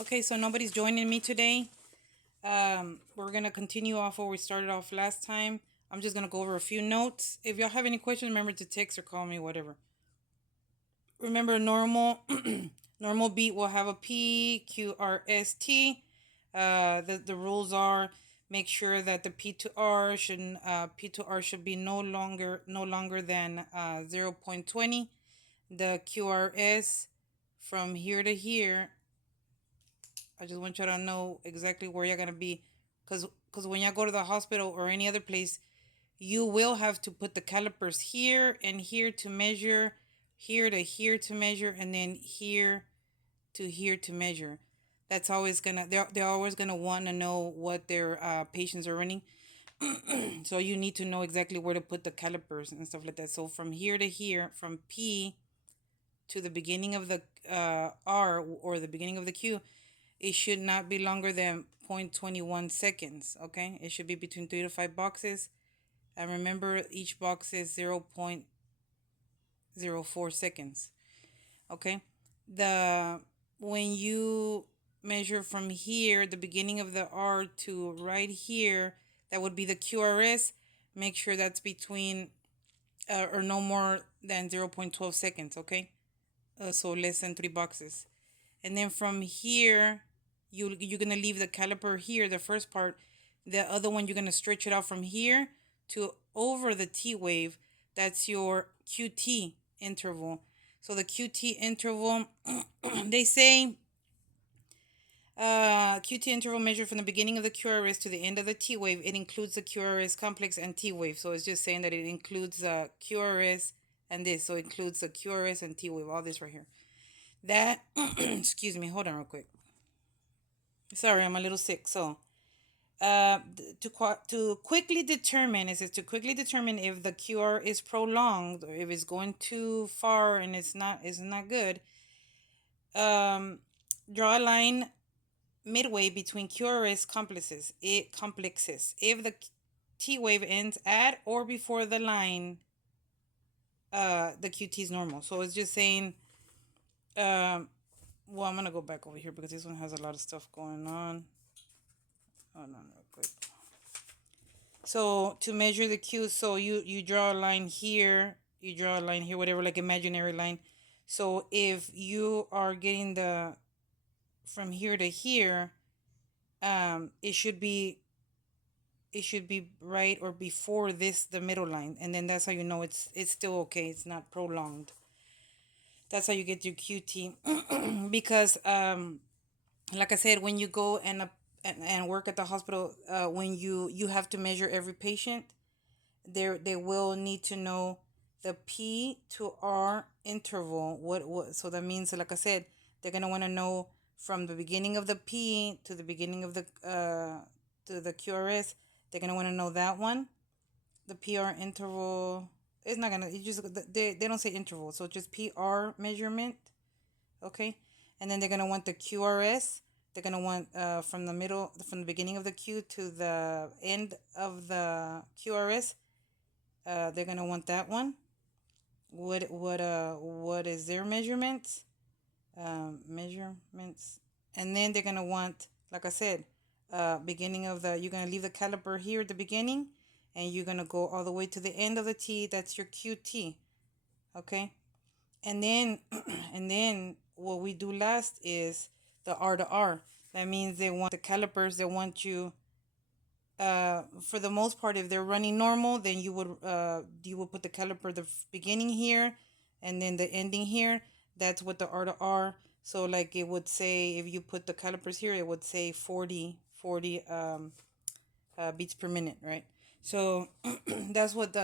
Okay, so nobody's joining me today. We're gonna continue off where we started off last time. I'm just gonna go over a few notes. If y'all have any questions, remember to text or call me, whatever. Remember, normal beat will have a P, Q, R, S, T. The rules are make sure that the P to R should be no longer than 0.20. The QRS from here to here, I just want you to know exactly where you're gonna be, cause when you go to the hospital or any other place, you will have to put the calipers here and here to measure, here to measure, and then here to measure. That's always gonna they're always gonna want to know what their patients are running. So you need to know exactly where to put the calipers and stuff like that. So from here to here, from P to the beginning of the R or the beginning of the Q, it should not be longer than 0.21 seconds, okay? It should be between 3 to 5 boxes. And remember, each box is 0.04 seconds, okay? The When you measure from here, the beginning of the R to right here, that would be the QRS. Make sure that's between or no more than 0.12 seconds, okay? So less than 3 boxes. And then from here, you're gonna leave the caliper here, the first part. The other one, you're gonna stretch it out from here to over the T wave. That's your QT interval. So the QT interval, they say QT interval measured from the beginning of the QRS to the end of the T wave. It includes the QRS complex and T wave. So it's just saying that it includes QRS and this. So it includes the QRS and T wave, all this right here. That, excuse me, hold on real quick. Sorry, I'm a little sick. So, to quickly determine, it says to quickly determine if the cure is prolonged or if it's going too far and it's not good. Draw a line midway between QRS complexes. If the T wave ends at or before the line, the QT is normal. So it's just saying, um, well, I'm gonna go back over here because this one has a lot of stuff going on. Hold on real quick. So to measure the Q, so you draw a line here, you draw a line here, whatever, like imaginary line. So if you are getting the from here to here, it should be right or before this the middle line, and then that's how you know it's still okay. It's not prolonged. That's how you get your QT. Because like I said, when you go and work at the hospital, when you have to measure every patient, they will need to know the P to R interval. What so that means, like I said, they're gonna want to know from the beginning of the P to the beginning of the to the QRS. They're gonna want to know that one. The PR interval is not gonna. You just they don't say interval, so just PR measurement. Okay, and then they're gonna want the QRS. They're gonna want from the beginning of the Q to the end of the QRS. They're gonna want that one. What is their measurements? Measurements, and then they're gonna want, like I said, beginning of the. You're gonna leave the caliper here at the beginning, and you're gonna go all the way to the end of the T. That's your QT. Okay, and then and then what we do last is the R to R. That means they want the calipers. They want you. For the most part, if they're running normal, then you would put the caliper beginning here, and then the ending here. That's what the R to R. So like it would say, if you put the calipers here, it would say 40 beats per minute, right? So that's what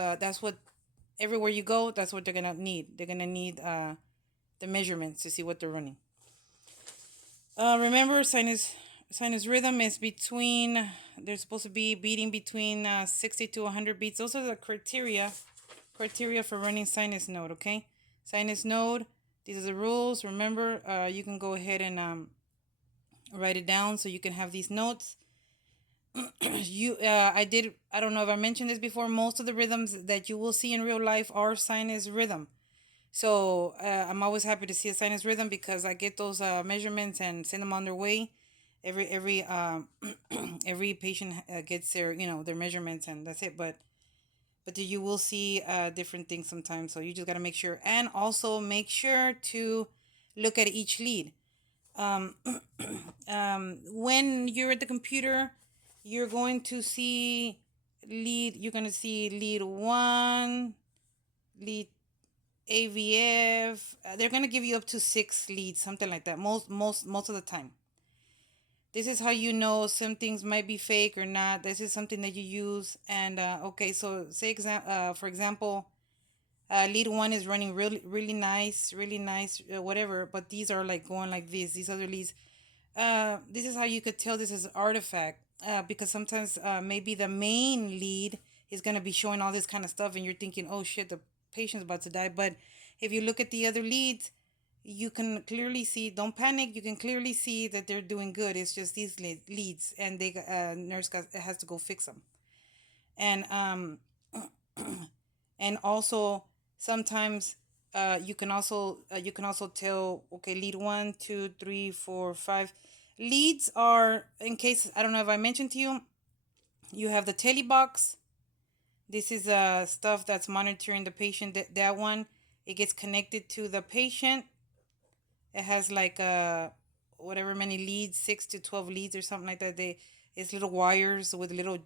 everywhere you go, that's what they're gonna need. They're gonna need the measurements to see what they're running. Remember, sinus rhythm is between. They're supposed to be beating between 60 to 100 beats. Those are the criteria for running sinus node. Okay, sinus node. These are the rules. Remember, you can go ahead and write it down so you can have these notes. I don't know if I mentioned this before. Most of the rhythms that you will see in real life are sinus rhythm. So I'm always happy to see a sinus rhythm because I get those measurements and send them on their way. Every every patient gets their their measurements, and that's it. But you will see different things sometimes. So you just got to make sure, and also make sure to look at each lead. Um, when you're at the computer, you're going to see lead. You're going to see lead one, lead AVF. They're going to give you up to 6 leads, something like that. Most of the time. This is how you know some things might be fake or not. This is something that you use. And okay, so for example, lead one is running really nice, whatever. But these are like going like this. These other leads. This is how you could tell this is artifact. Because sometimes maybe the main lead is gonna be showing all this kind of stuff, and you're thinking, oh shit, the patient's about to die. But if you look at the other leads, you can clearly see. Don't panic. You can clearly see that they're doing good. It's just these leads, and they has to go fix them. And and also sometimes you can also tell, okay, lead one, two, three, four, five. Leads are, in case I don't know if I mentioned to you, you have the telebox. This is stuff that's monitoring the patient. That one, it gets connected to the patient. It has like whatever many leads, 6 to 12 leads or something like that. It's little wires with little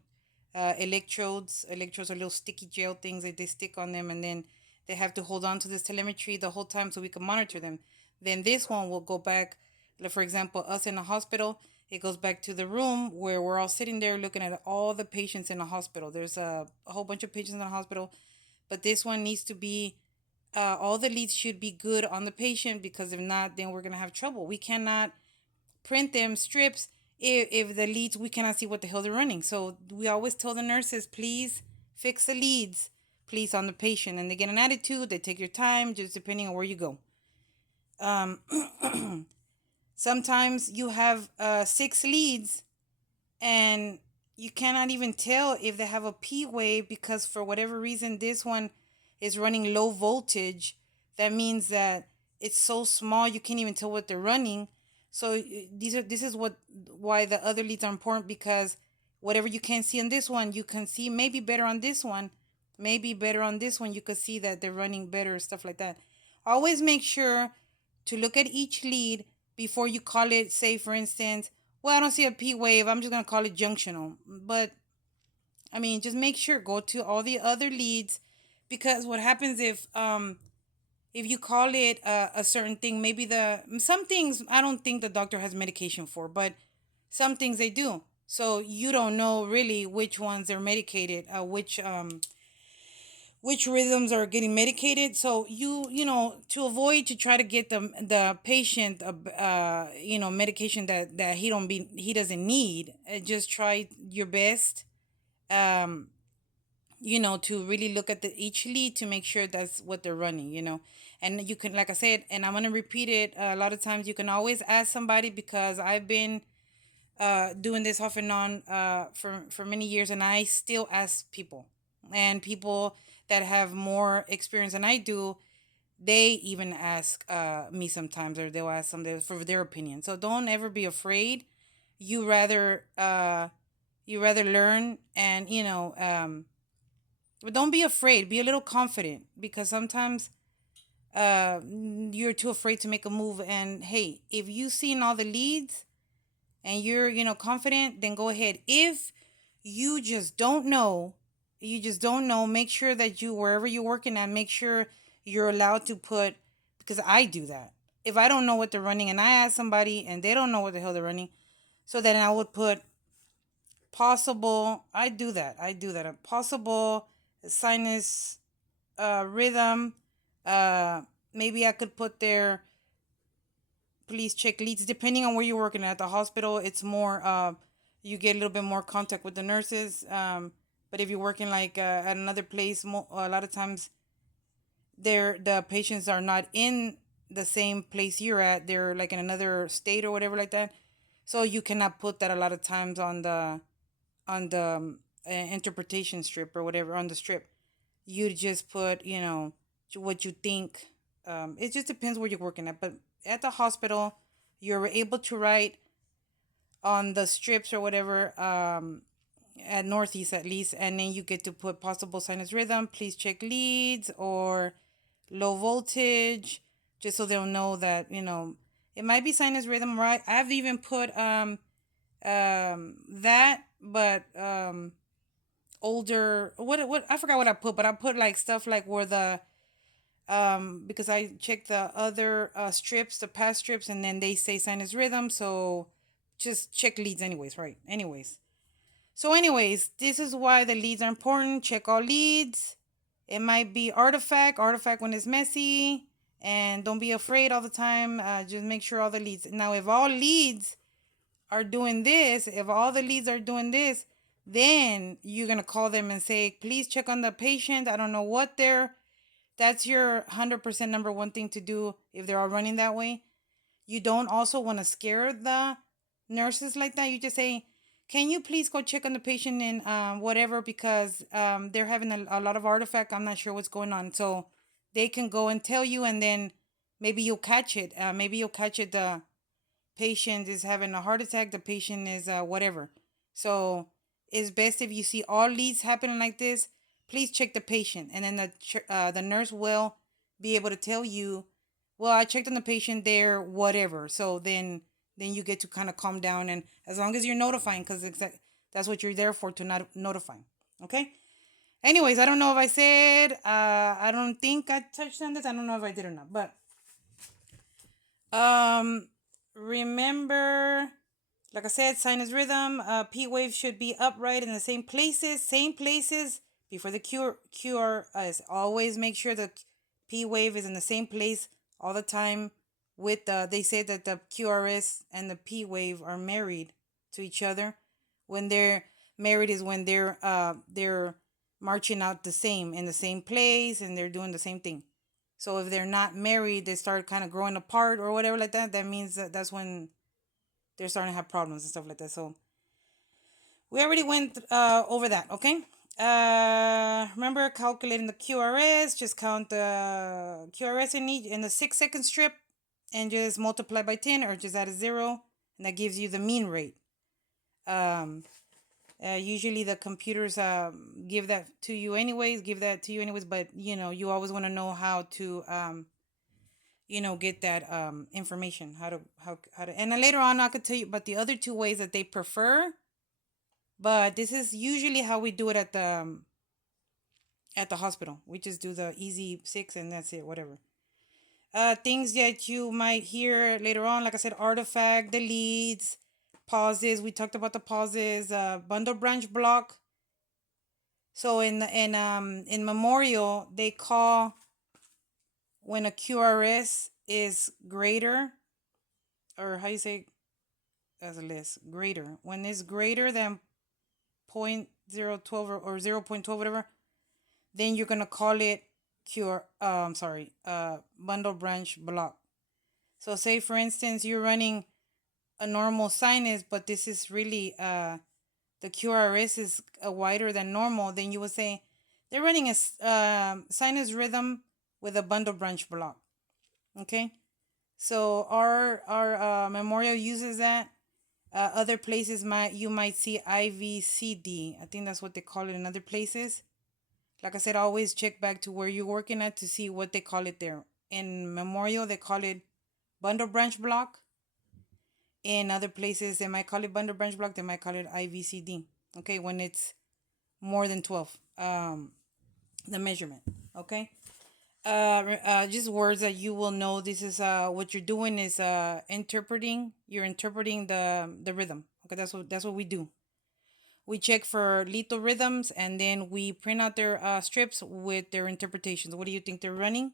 electrodes. Electrodes are little sticky gel things that they stick on them, and then they have to hold on to this telemetry the whole time so we can monitor them. Then this one will go back, like for example, us in the hospital. It goes back to the room where we're all sitting there looking at all the patients in the hospital. There's a whole bunch of patients in the hospital, but this one needs to be all the leads should be good on the patient, because if not, then we're gonna have trouble. We cannot print them strips if the leads, we cannot see what the hell they're running. So we always tell the nurses, please fix the leads, please, on the patient. And they get an attitude. They take your time, just depending on where you go. Um, Sometimes you have 6 leads, and you cannot even tell if they have a P wave, because for whatever reason this one is running low voltage. That means that it's so small you can't even tell what they're running. So this is why the other leads are important, because whatever you can't see on this one, you can see maybe better on this one. Maybe better on this one, you could see that they're running better, stuff like that. Always make sure to look at each lead before you call it. Say for instance, well, I don't see a P wave, I'm just gonna call it junctional. But I mean, just make sure, go to all the other leads, because what happens if you call it a certain thing, maybe some things I don't think the doctor has medication for, but some things they do. So you don't know really which ones are medicated, which rhythms are getting medicated. So to avoid to try to get the patient medication that he doesn't need, just try your best, um to really look at the each lead to make sure that's what they're running. And you can, like I said, and I'm going to repeat it a lot of times, you can always ask somebody, because I've been doing this off and on for many years, and I still ask people. And people that have more experience than I do, they even ask me sometimes, or they'll ask them for their opinion. So don't ever be afraid. You rather learn, and but don't be afraid. Be a little confident, because sometimes you're too afraid to make a move. And hey, if you've seen all the leads and you're confident, then go ahead. If you just don't know, make sure that wherever you're working at, make sure you're allowed to put, because I do that. If I don't know what they're running and I ask somebody and they don't know what the hell they're running, so then I would put possible. I do that a possible sinus rhythm. Maybe I could put there, please check leads. Depending on where you're working at the hospital, it's more you get a little bit more contact with the nurses. But if you're working like at another place, a lot of times the patients are not in the same place you're at. They're like in another state or whatever like that. So you cannot put that a lot of times on the interpretation strip or whatever on the strip. You just put what you think It just depends where you're working at. But at the hospital, you're able to write on the strips or whatever, at Northeast at least, and then you get to put possible sinus rhythm. Please check leads or low voltage, just so they'll know that it might be sinus rhythm, right? I've even put that, but older, what I forgot what I put, but I put like stuff like where the because I checked the other strips, the past strips, and then they say sinus rhythm, so just check leads anyways, right? Anyways, this is why the leads are important. Check all leads. It might be artifact when it's messy, and don't be afraid all the time. Just make sure all the leads. Now, if all leads are doing this, if all the leads are doing this, then you're going to call them and say, please check on the patient. I don't know what that's your 100% number one thing to do if they're all running that way. You don't also want to scare the nurses like that. You just say, can you please go check on the patient and whatever, because they're having a lot of artifact. I'm not sure what's going on. So they can go and tell you, and then maybe you'll catch it. Maybe you'll catch it. The patient is having a heart attack. The patient is whatever. So it's best if you see all leads happening like this, please check the patient. And then the nurse will be able to tell you, well, I checked on the patient there, whatever. So then you get to kind of calm down, and as long as you're notifying, because that's what you're there for, to not notify. Okay. Anyways, I don't know if I said, I don't think I touched on this. I don't know if I did or not, but remember, like I said, sinus rhythm, P wave should be upright in the same places before the QRS. Always make sure the P wave is in the same place all the time. With they say that the QRS and the P wave are married to each other. When they're married is when they're marching out in the same place, and they're doing the same thing. So if they're not married, they start kind of growing apart or whatever like that. That means that's when they're starting to have problems and stuff like that. So we already went over that, okay? Remember calculating the QRS. Just count the QRS in the 6-second strip, and just multiply by 10, or just add a 0, and that gives you the mean rate. Usually the computers give that to you anyways, but you always want to know how to get that information, how to, and then later on I could tell you about the other two ways that they prefer, but this is usually how we do it at the hospital. We just do the easy 6 and that's it, whatever. Things that you might hear later on, like I said, artifact, the leads, pauses. We talked about the pauses, bundle branch block. So in Memorial, they call when a QRS is greater, or how you say as a list, greater. When it's greater than 0.012 or 0.12, whatever, then you're gonna call it bundle branch block. So say for instance you're running a normal sinus, but this is really the QRS is wider than normal, then you would say they're running a sinus rhythm with a bundle branch block. Okay, so our Memorial uses that. Other places you might see IVCD. I think that's what they call it in other places. Like I said, always check back to where you're working at to see what they call it there. In Memorial, they call it bundle branch block. In other places, they might call it bundle branch block. They might call it IVCD. Okay, when it's more than 12, the measurement. Okay. Just words that you will know. This is what you're doing is interpreting. You're interpreting the rhythm. Okay, that's what we do. We check for lethal rhythms, and then we print out their strips with their interpretations. What do you think they're running?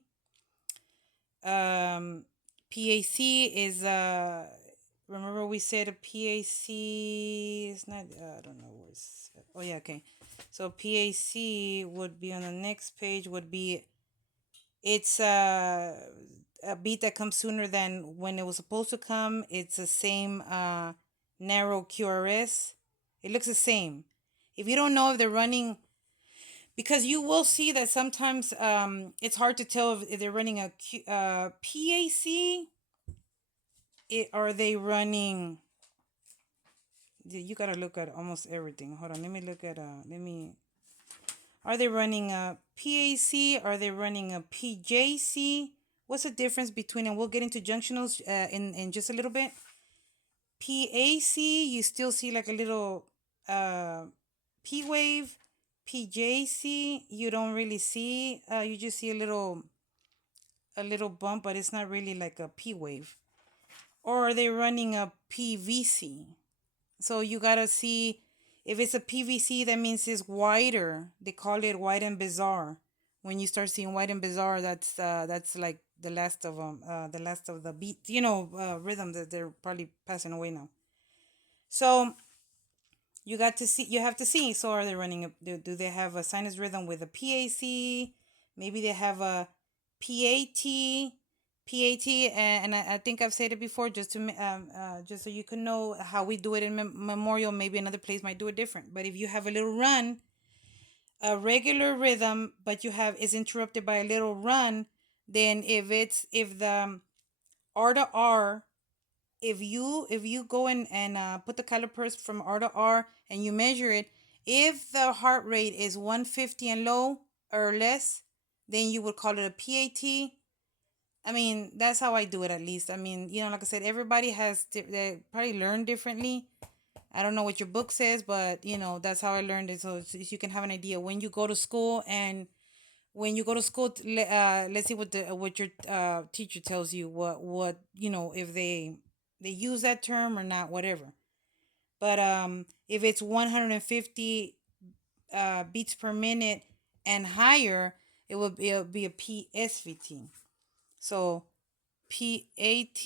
PAC is remember we said a PAC is not, I don't know where it's, oh yeah, okay. So PAC would be on the next page, would be, it's a beat that comes sooner than when it was supposed to come. It's the same narrow QRS. It looks the same. If you don't know if they're running because you will see that sometimes it's hard to tell if they're running a PAC. Are they running? You gotta look at almost everything. Hold on, let me look at let me. Are they running a PAC? Are they running a PJC? What's the difference between? And we'll get into junctionals in just a little bit. PAC, you still see like a little P wave. PJC, you don't really see. You just see a little bump, but it's not really like a P wave. Or are they running a PVC? So you gotta see if it's a PVC, that means it's wider. They call it wide and bizarre. When you start seeing wide and bizarre, that's like the last of them, the last of the beat, rhythm that they're probably passing away now. So you have to see. So are they running do they have a sinus rhythm with a PAC? Maybe they have a PAT, and I think I've said it before, just so you can know how we do it in Memorial. Maybe another place might do it different. But if you have a little run, a regular rhythm, but you have is interrupted by a little run, then if the R to R, if you go in and put the calipers from R to R and you measure it, if the heart rate is 150 and low or less, then you would call it a PAT. I mean, that's how I do it, at least. I mean, like I said, everybody they probably learn differently. I don't know what your book says, but that's how I learned it. So you can have an idea when you go to school, and when you go to school, let's see what your teacher tells you. What if they use that term or not, whatever. But if it's 150 beats per minute and higher, it'll be a PSVT. So PAT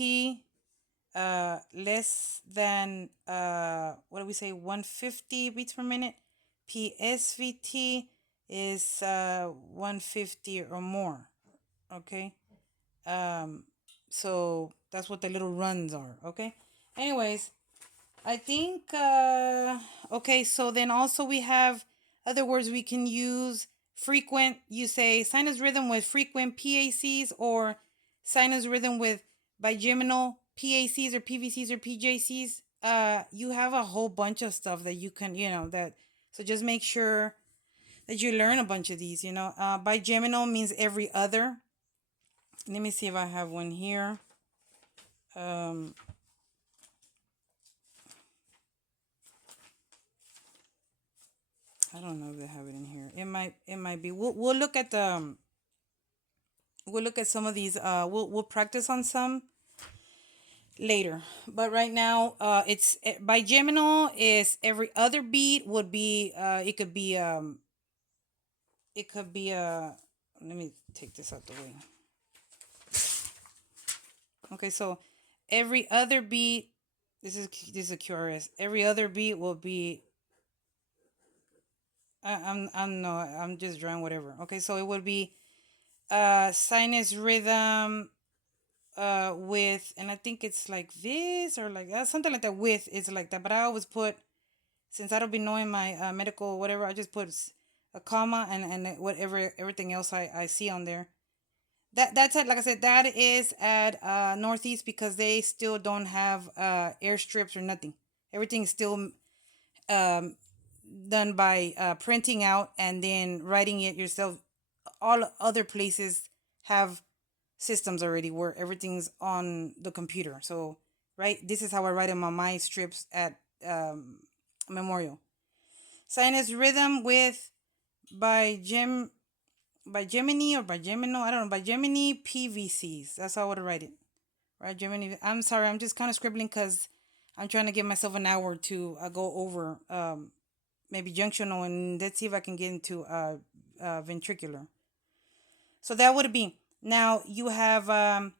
less than what do we say, 150 beats per minute. PSVT is 150 or more. Okay. um so that's what the little runs are. Okay. Anyways, I think okay, so then also we have other words we can use. Frequent, you say sinus rhythm with frequent PACs, or sinus rhythm with bigeminal PACs or PVCs or PJCs. You have a whole bunch of stuff that you can, that, so just make sure that you learn a bunch of these. Bigeminal means every other. Let me see if I have one here. Um, I don't know if they have it in here. It might be. We'll look at we'll look at some of these. We'll practice on some later. But right now, it's bigeminal is every other beat would be. It could be. Let me take this out the way. Okay, so every other beat. This is a QRS. Every other beat will be. I'm no. I'm just drawing whatever. Okay, so it would be sinus rhythm with, and I think it's like this or like that, something like that. With is like that, but I always put, since I don't be knowing my medical whatever, I just put a comma and whatever everything else I see on there. That's it. Like I said, that is at Northeast, because they still don't have airstrips or nothing. Everything's still um done by printing out and then writing it yourself. All other places have systems already where everything's on the computer. So, right, this is how I write them on my strips at Memorial. Sinus rhythm with by Gemini or by Gemino, I don't know, by Gemini PVCs. That's how I would write it. Right, Gemini. I'm sorry, I'm just kind of scribbling because I'm trying to give myself an hour to go over maybe junctional, and let's see if I can get into ventricular. So that would be, now you have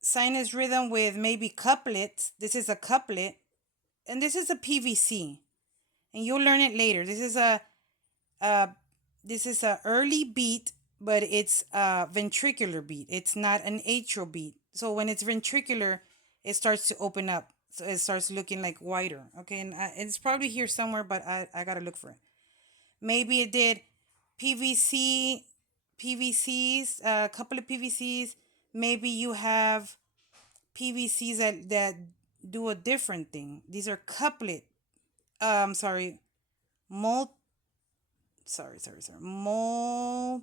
sinus rhythm with maybe couplets. This is a couplet, and this is a PVC, and you'll learn it later. Uh, this is a early beat, but it's a ventricular beat. It's not an atrial beat. So when it's ventricular, it starts to open up. So it starts looking like wider. Okay, and it's probably here somewhere, but I gotta look for it. Maybe it did PVC, PVCs, a couple of PVCs. Maybe you have PVCs that do a different thing. These are couplet. Sorry, mul. Sorry. Multifocal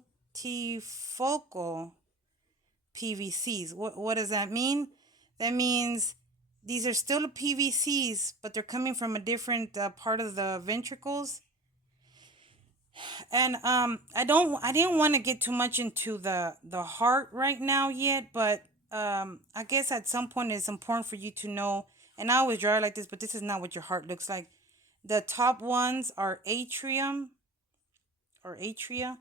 PVCs. What does that mean? That means these are still PVCs, but they're coming from a different part of the ventricles. And I didn't want to get too much into the heart right now yet, but I guess at some point it's important for you to know. And I always draw it like this, but this is not what your heart looks like. The top ones are atrium or atria.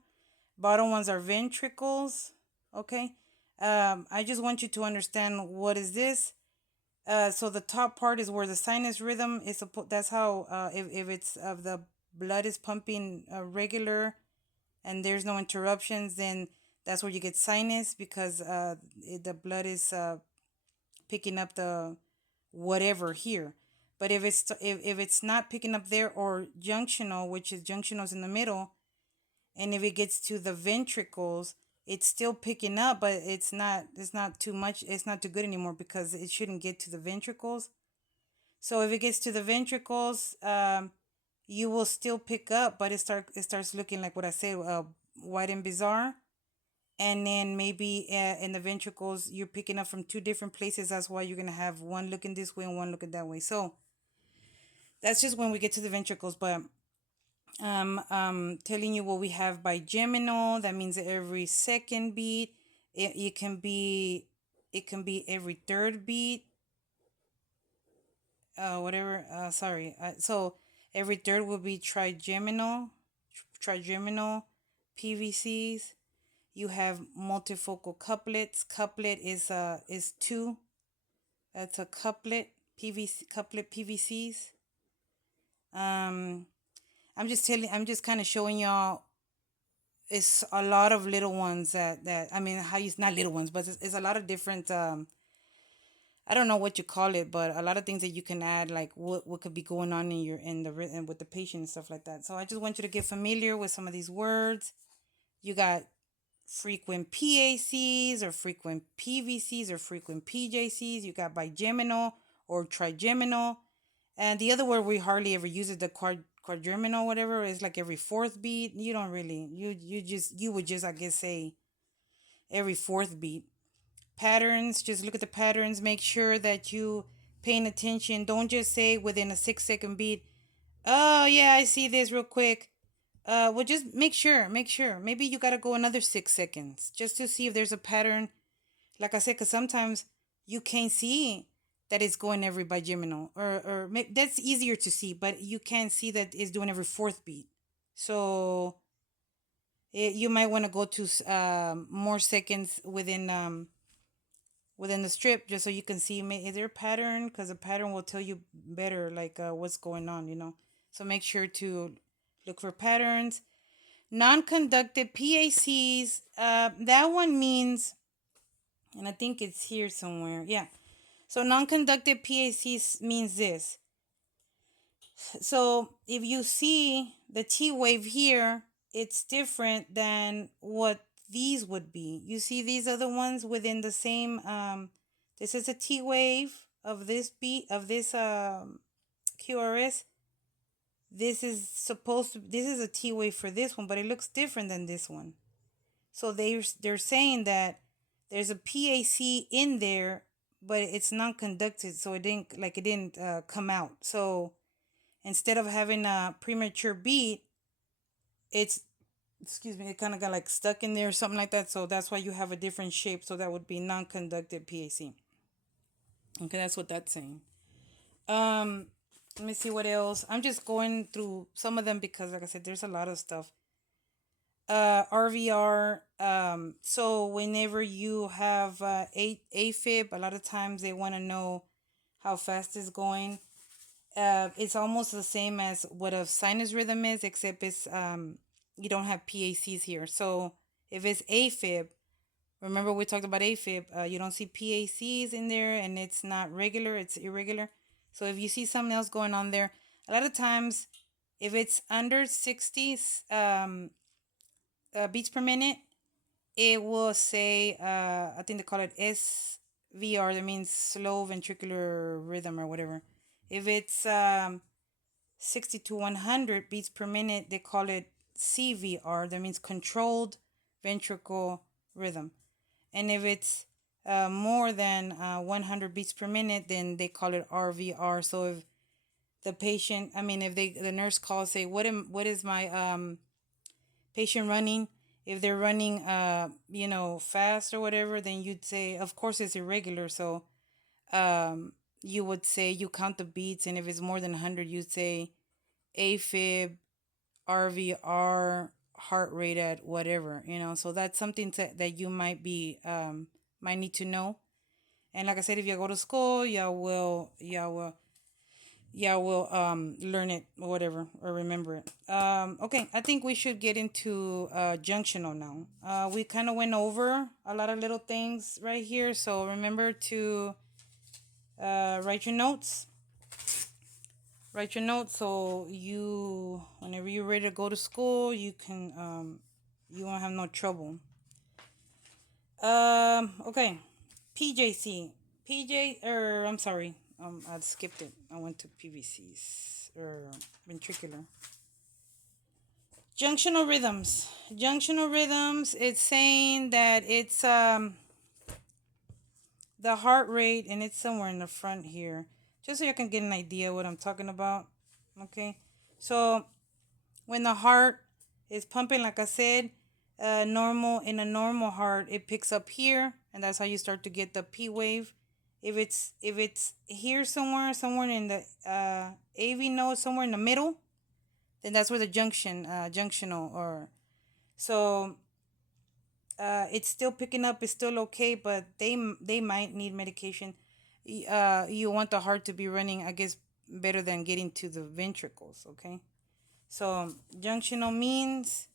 Bottom ones are ventricles. Okay. I just want you to understand what is this. So the top part is where the sinus rhythm is supposed. That's how if it's the blood is pumping regular and there's no interruptions, then that's where you get sinus because the blood is picking up the whatever here. But if it's not picking up there, or junctional, which is junctionals in the middle, and if it gets to the ventricles, it's still picking up, but it's not too much, it's not too good anymore because it shouldn't get to the ventricles. So if it gets to the ventricles, you will still pick up, but it starts looking like what I said, white and bizarre. And then maybe in the ventricles you're picking up from two different places. That's why you're gonna have one looking this way and one looking that way. So that's just when we get to the ventricles. But telling you what we have bigeminal. That means every second beat. It can be every third beat. Whatever. Sorry. So every third will be trigeminal. Trigeminal PVCs. You have multifocal couplets. Couplet is two. That's a couplet PVCs. Um, I'm just kind of showing y'all. It's a lot of little ones that I mean, how you not little ones, but it's a lot of different. I don't know what you call it, but a lot of things that you can add, like what could be going on in with the patient and stuff like that. So I just want you to get familiar with some of these words. You got frequent PACs or frequent PVCs or frequent PJCs. You got bigeminal or trigeminal. And the other word we hardly ever use is the quadriminal, whatever. It's like every fourth beat. You don't really, you would just, I guess, say every fourth beat. Patterns, just look at the patterns. Make sure that you paying attention. Don't just say within a 6 second beat, oh yeah, I see this real quick. Well, just make sure. Maybe you gotta go another 6 seconds just to see if there's a pattern. Like I said, because sometimes you can't see that it's going every bigeminal, or that's easier to see, but you can't see that it's doing every fourth beat. So you might want to go to more seconds within the strip just so you can see is there a pattern, because a pattern will tell you better like what's going on. So make sure to look for patterns. Non-conductive PACs, that one means, and I think it's here somewhere. Yeah. So non-conductive PACs means this. So if you see the T wave here, it's different than what these would be. You see these other ones within the same, this is a T wave of this beat, of this QRS. This is a T wave for this one, but it looks different than this one. So they're saying that there's a PAC in there, but it's not conducted, so it didn't come out. So instead of having a premature beat, it's, excuse me, it kind of got like stuck in there or something like that. So that's why you have a different shape. So that would be non-conductive PAC. Okay, that's what that's saying. Let me see what else. I'm just going through some of them because, like I said, there's a lot of stuff. RVR. So whenever you have AFib, a lot of times they want to know how fast it's going. It's almost the same as what a sinus rhythm is, except it's you don't have PACs here. So if it's AFib, remember we talked about AFib, you don't see PACs in there, and it's not regular, it's irregular. So if you see something else going on there, a lot of times if it's under 60, beats per minute, it will say, I think they call it SVR, that means slow ventricular rhythm or whatever. If it's 60 to 100 beats per minute, they call it CVR, that means controlled ventricle rhythm. And if it's more than 100 beats per minute, then they call it RVR. So if the patient, I mean, if the nurse calls, say, what is my patient running? If they're running, fast or whatever, then you'd say, of course, it's irregular. So you would say, you count the beats, and if it's more than 100, you'd say AFib, RVR, heart rate at whatever, So that's something that you might need to know. And like I said, if you go to school, y'all will learn it or whatever, or remember it. Okay, I think we should get into junctional now. We kind of went over a lot of little things right here, so remember to write your notes. Write your notes so whenever you're ready to go to school, you won't have no trouble. Okay, PJC, I'm sorry, I skipped it. I went to PVCs or ventricular. Junctional rhythms. Junctional rhythms. It's saying that it's the heart rate, and it's somewhere in the front here, just so you can get an idea what I'm talking about. Okay, so when the heart is pumping, like I said, in a normal heart, it picks up here, and that's how you start to get the P wave. If it's here somewhere in the AV node, somewhere in the middle, then that's where the junctional, or so it's still picking up. It's still okay, but they might need medication. You want the heart to be running, I guess, better than getting to the ventricles. Okay, so junctional means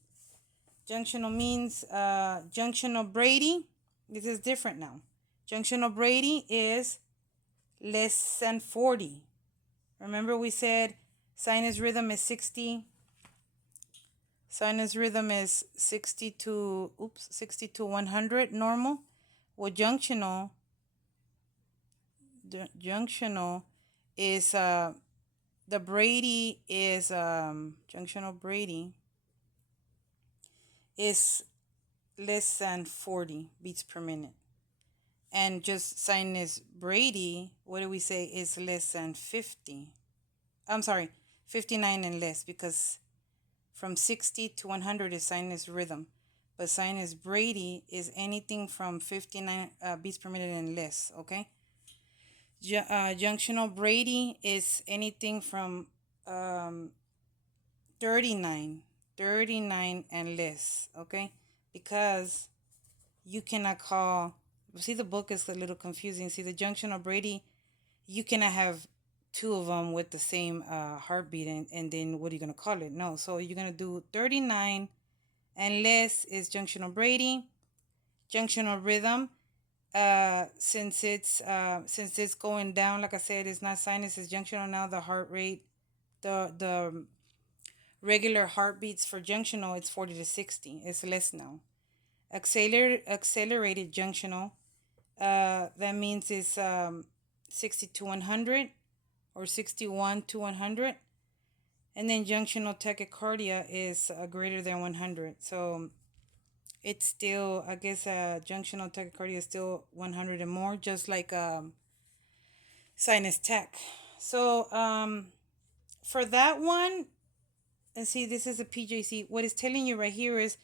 junctional Brady. This is different now. Junctional Brady is less than 40. Remember we said sinus rhythm is 60. Sinus rhythm is 60 to 100 normal. Well, junctional is the Brady is junctional Brady is less than 40 beats per minute. And just sinus Brady, what do we say, is less than 50? I'm sorry, 59 and less, because from 60 to 100 is sinus rhythm. But sinus Brady is anything from 59 beats per minute and less, okay? Junctional Brady is anything from 39 and less, okay? Because you cannot call, see, the book is a little confusing. See, the junctional Brady, you cannot have two of them with the same heartbeat, and then what are you going to call it? No, so you're going to do 39 and less is junctional Brady. Junctional rhythm, since it's going down, like I said, it's not sinus, it's junctional now. The heart rate, the regular heartbeats for junctional, it's 40 to 60. It's less now. Accelerated junctional, that means it's 60 to 100 or 61 to 100. And then junctional tachycardia is greater than 100. So it's still, I guess, junctional tachycardia is still 100 and more, just like sinus tach. So for that one, and see, this is a PJC. What it's telling you right here is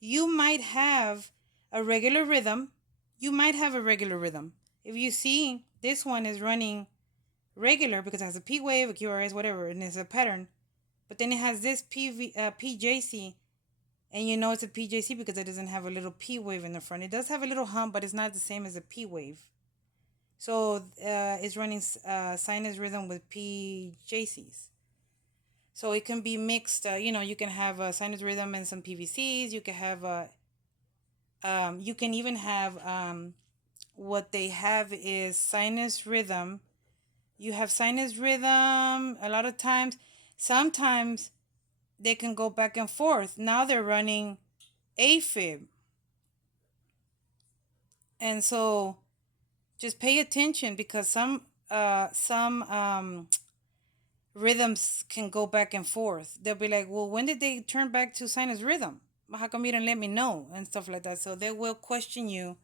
you might have a regular rhythm. If you see this one is running regular because it has a P wave, a QRS, whatever, and it's a pattern. But then it has this PJC, and you know it's a PJC because it doesn't have a little P wave in the front. It does have a little hump, but it's not the same as a P wave. So it's running sinus rhythm with PJCs. So it can be mixed. You can have a sinus rhythm and some PVCs. You can have you can even have what they have is sinus rhythm. You have sinus rhythm a lot of times. Sometimes they can go back and forth. Now they're running AFib. And so just pay attention because some rhythms can go back and forth. They'll be like, well, when did they turn back to sinus rhythm? How come you didn't let me know? And stuff like that. So they will question you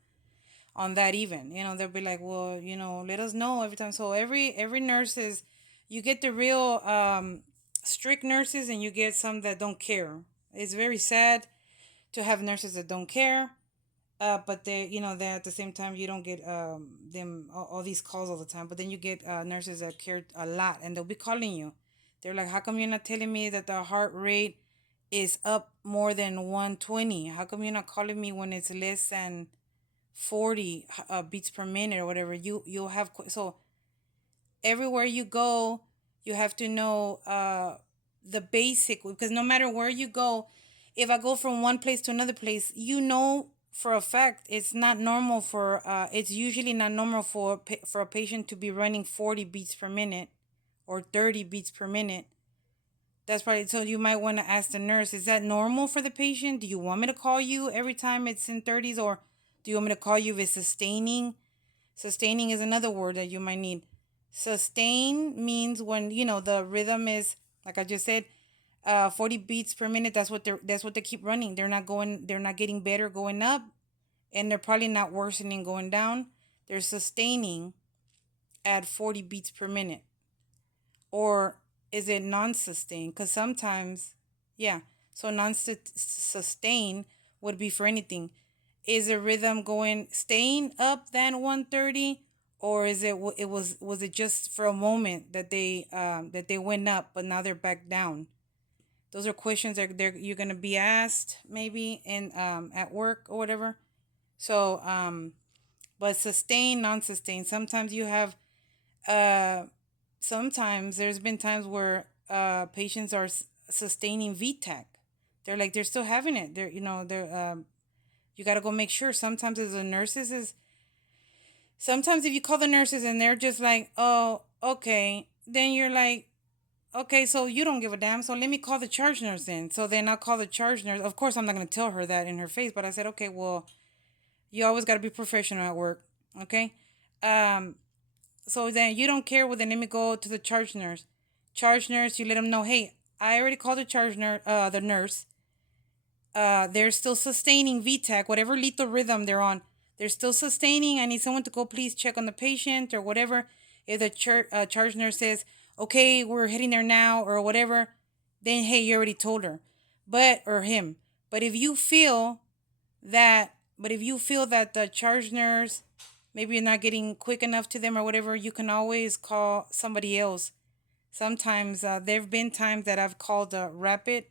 on that even. They'll be like, well, let us know every time. So every nurse is, you get the real strict nurses and you get some that don't care. It's very sad to have nurses that don't care. But they at the same time you don't get them all these calls all the time. But then you get nurses that care a lot, and they'll be calling you. They're like, "How come you're not telling me that the heart rate is up more than 120? How come you're not calling me when it's less than 40 beats per minute or whatever?" You'll have so everywhere you go, you have to know the basic, because no matter where you go, if I go from one place to another place, for a fact it's not normal for it's usually not normal for a patient to be running 40 beats per minute or 30 beats per minute. That's probably, so you might want to ask the nurse, is that normal for the patient? Do you want me to call you every time it's in 30s, or do you want me to call you if it's sustaining? Sustaining is another word that you might need. Sustain means when the rhythm is, like I just said, 40 beats per minute. That's what they keep running. They're not getting better going up, and they're probably not worsening going down. They're sustaining at 40 beats per minute. Or is it non-sustained? Because sometimes, yeah. So non-sustain would be for anything. Is a rhythm staying up than 130, or is was it just for a moment that they went up but now they're back down? Those are questions that you're gonna be asked maybe in at work or whatever. So but sustain, non-sustain. Sometimes you have uh sometimes there's been times where patients are sustaining VTAC. They're still having it. They're you got to go make sure. Sometimes as the nurses is sometimes if you call the nurses and they're just like, "Oh, okay." Then you're like, "Okay, so you don't give a damn. So let me call the charge nurse then." So then I'll call the charge nurse. Of course, I'm not going to tell her that in her face, but I said, "Okay, well, you always got to be professional at work, okay?" Um so then you don't care, well then let me go to the charge nurse. Charge nurse, you let them know, "Hey, I already called the nurse. They're still sustaining VTAC, whatever lethal rhythm they're on. They're still sustaining. I need someone to go please check on the patient or whatever." If the charge nurse says, "Okay, we're heading there now," or whatever, then hey, you already told her, or him. But if you feel that the charge nurse, maybe you're not getting quick enough to them or whatever, you can always call somebody else. Sometimes there have been times that I've called rapid